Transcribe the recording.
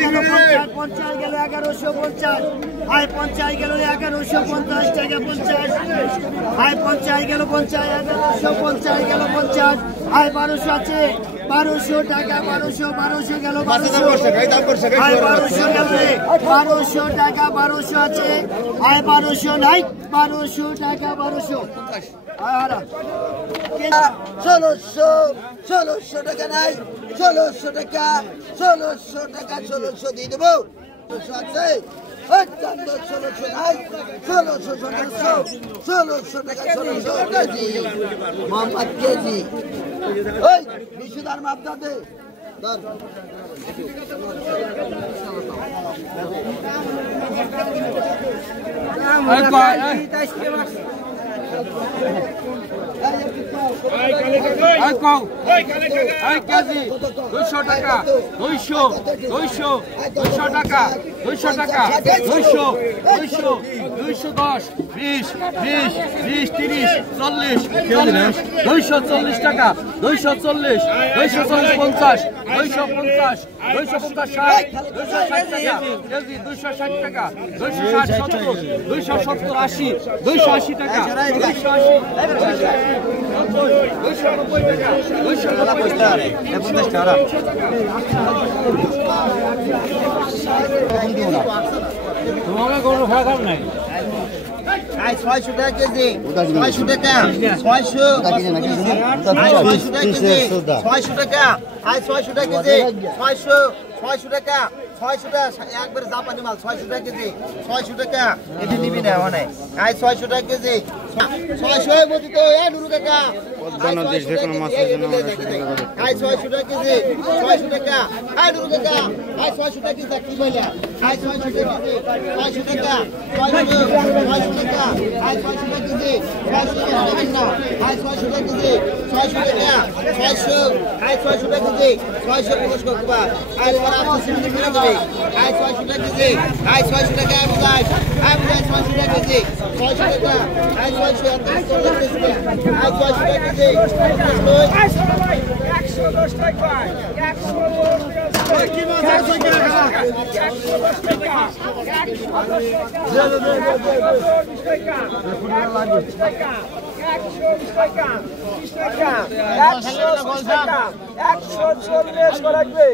50 গেল 1150 আয় 50 গেল 1150 টাকা 50 আয় 50 গেল 50 1150 গেল 50 আয় 1200 আছে 1200 টাকা 1200 গেল 1200 আয় 1200 গেল 1200 টাকা 1200 আছে আয় 1200 নাই 1200 টাকা 1200 আয় 1600 টাকা নাই 1600 টাকা 1600 দিয়ে দেবো 1600 আছে 1600 নাই 1600 টাকা 1600 কেজি মোহাম্মদ কেজি ওই নিশুদার মাপটা দে ধর কেজি 200 টাকা 200 টাকা 200 টাকা 200 210 20 30 40 240 টাকা 240 50 250 60 কেজি 260 টাকা 260 270 80 280 টাকা 600 টাকা কেজি 600 টাকা 600 টাকা 600 টাকা কেজি 600 টাকা 600 টাকা একবারে জাপানি মাল 600 টাকা কেজি 600 টাকা এটা নিবি না মানে 600 টাকা কেজি 600 বলছি তো নুরু কাকা দেশ যে কোনো মাছের জন্য 600 টাকা কেজি 600 টাকা নুরু কাকা 600 টাকা কেজি কি বললা 600 টাকা 600 টাকা 600 টাকা 600 টাকা কেজি 600 টাকা কেজি 600 টাকা কেজি 600 টাকা 600 টাকা কেজি 600 পুরুষ করবা আজ পর আপনি সিদ্ধ করে দেবে 600 টাকা কেজি 600 টাকা আমি 600 টাকা কেজি 600 টাকা 600 টাকা 600 টাকা কেজি 110 টাকা 110 কি মাছ আছে কি রাখা 110 টাকা 140 টাকা 140 লাগবে